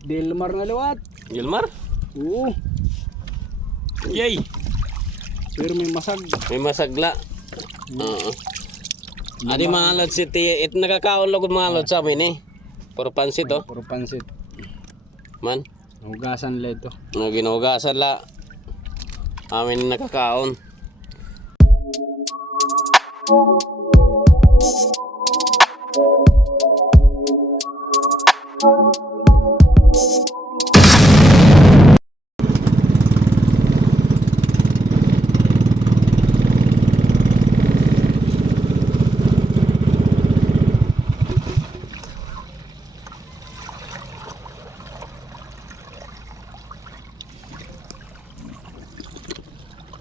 Delmar na liwat. Delmar? Oo. Yay! Pero may masag. May masagla. Oo. Adi mga lods, it nakakaon lagod mga lods sa amin eh. Puro pansit oh. Puro pansit. Man. Hugasan la ito. Ginugasan la. Amin nakakaon.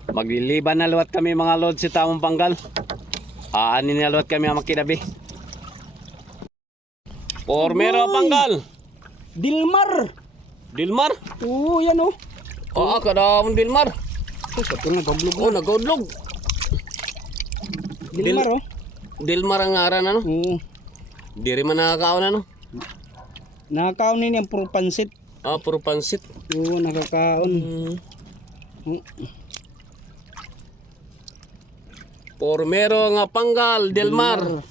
Magliliban na luwat kami mga lods si Tamong Panggal. Aanin na luwat kami ang makinabi. Pormero Panggal. Delmar. Delmar? Oo, yan oh. Oo, kadamon Delmar. Ito nga pablog. Oh, nagudlog. Delmar oh. Delmar ang ngaran ano? Oo. Di rin man nakakaon ano? Nakakaon din yung puro pansit. Ah, puro pansit. Oo, nakakaon. Pormero nga Panggal, Delmar.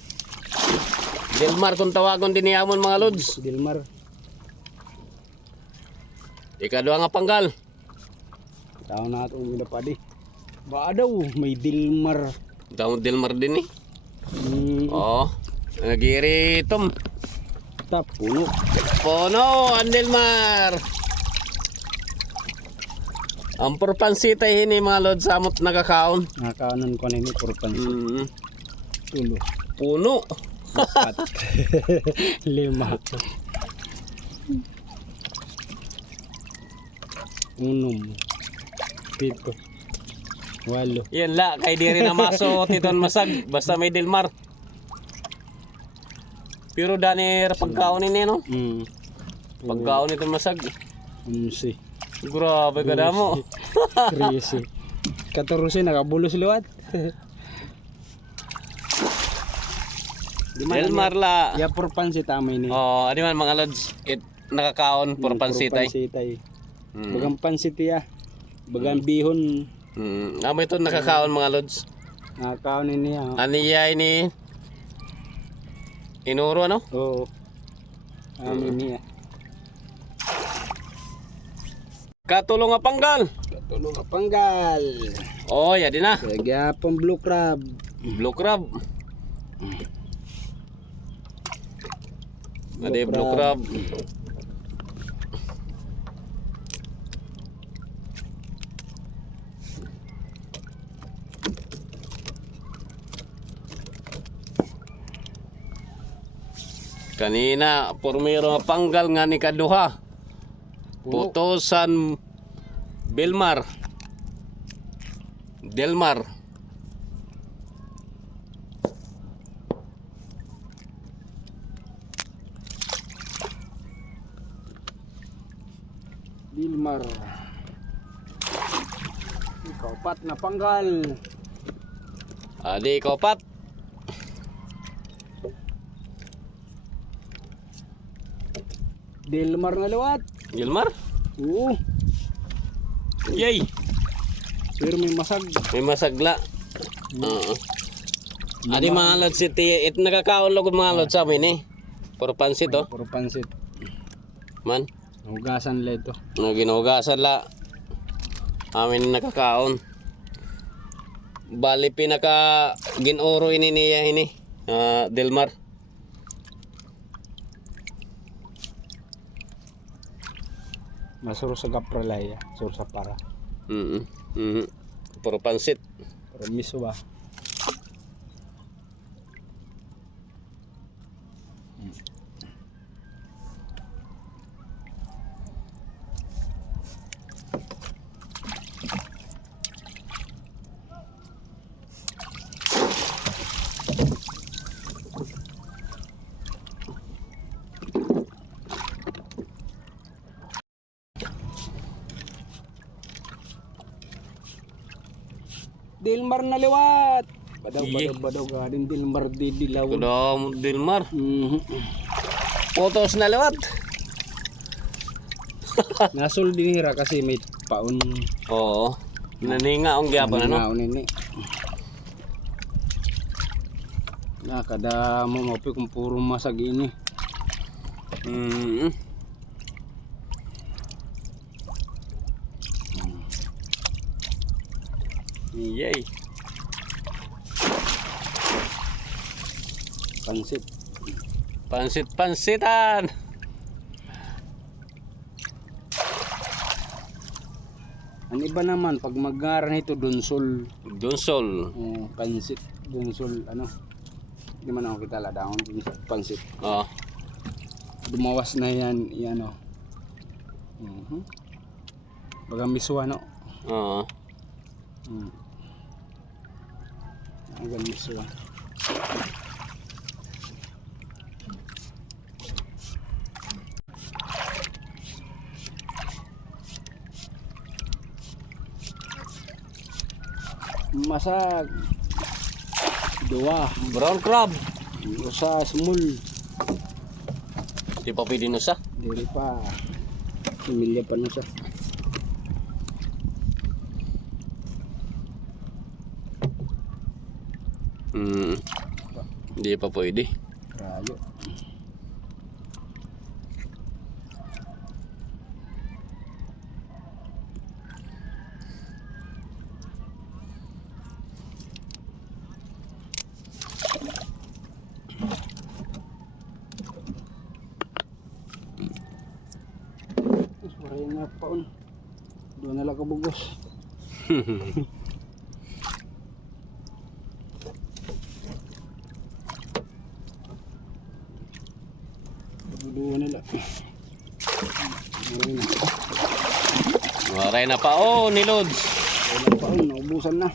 Delmar kung tawagon din niamon mga lods. Delmar. Ikadua nga Panggal. Tao na ito umila pa di. Ba daw, may Delmar. Damon Delmar din eh. Oo. Nagiritom. Tap, puno. Pono, ang Delmar. Ang puro pansit ay hini mga lods samot nakakaon. Nakakaanan ko na ini puro pansit. Tulo. Puno. Apat. Lima. Unom. Pito. Walo. Yan la, kay di rin na maso titon masag. Basta may Delmar. Pero danir pagkaon ini no? Pagkaon ito masag. 11. Grabe ka na mo. 13. 14 nakabulos liwat. Delmar la. Ya puro pansit amay ni. Oh, adi man mga lods, nakakaon puro pansit ay. Bagang pansit ya. Bagang bihon. Amo ito nakakaon mga lods. Nakakaon ni niya. Aniya ini inuro ano? Oo. Amin niya. Katulong nga Panggal. Katulong ka Panggal. Oh, ya din na. Kaya pang blue crab. Blue crab. Adi blue crab. Kanina pormero nga Panggal nga ni kaduha. Putusan Belmar. Delmar. Delmar. Ikaw pat na Panggal. Adi ikaw pat. Delmar na liwat. Delmar? Oo. Yay! Pero may masag. May masagla. Oo. Adi mga lods, it nakakaon lagod mga lods sa amin eh. Puro pansit oh. Puro pansit. Man. Hugasan la ito. Ginugasan la. Amin nakakaon. Bali pinaka ginuro ini niya ini. Delmar. Masuro sa gapralaya. Suro sa para. Puro pansit. Pero miso ba? Delmar na liwat. Badaw galing Delmar di dilaw. Kuda Delmar. Potos na lewat. Nasol din hira kasi may paon. Oo. Naninga ang gyapon ano. Naon ini. Na kada mo mapi kung puro masag ini. Mm. Yay. Pansit. Pansit-pansitan. Ang iba naman pag mag-aral nito dunsol. Dunsol. Pansit, dunsol ano. Hindi man ako kita ladang pansit. Oh. Dumawas na yan, yan o. Baga miswa no. Oo. Ang miswa. Masag. Dua. Brown crab. Usa small. Di pa pwede no sa. Dili pa. Pamilya pa na siya. Di pa pwede. Rayo. Maray nga paon. Doon na lang kabugos. Doon nila. Maray na. Waray na pa. Oh, ni Lods. Wala paon. Naubusan na.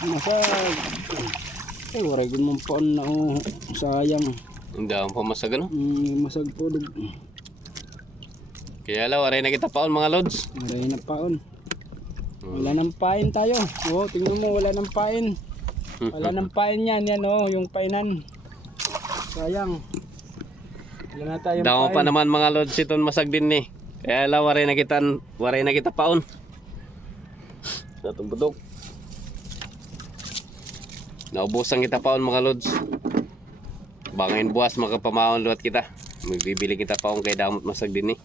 Masag. Ay, waray gun mong paon na oh. Sayang. Hindi ako pumasag ano. Masag po. Kaya la, waray na kita paon mga Lods. Waray na paon. Wala nang pain tayo. Oh, tingnan mo, wala nang pain. Wala nang pain yan. Yan oh, yung painan. Sayang. Wala na tayong Damo pa pain. naman mga Lods iton masag din ni. Kaya la, waray na kita paon. Sa itong budok. Naubusan kita paon mga Lods. Bangin buwas makapamaon luwat kita. Magbibili kita paon kay damot masag din ni.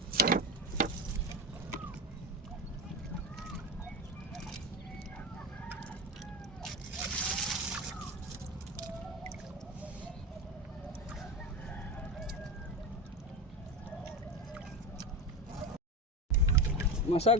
Masag.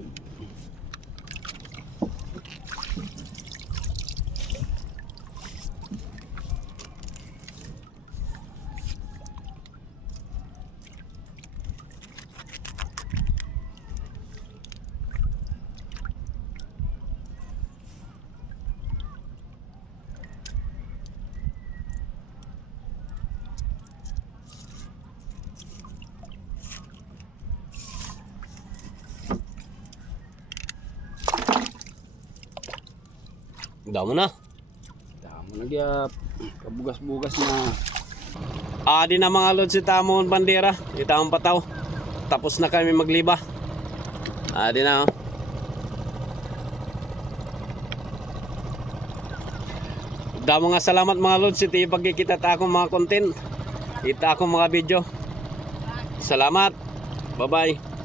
Damo na. Tama na gyap. Kabugas-bugas na. Adi na mga Lods si tamon bandera. Itamon pataw. Tapos na kami magliba. Adi na oh. Damo nga salamat mga Lods iti pagkikita ta akong mga content. Ita akong mga video. Salamat. Bye bye.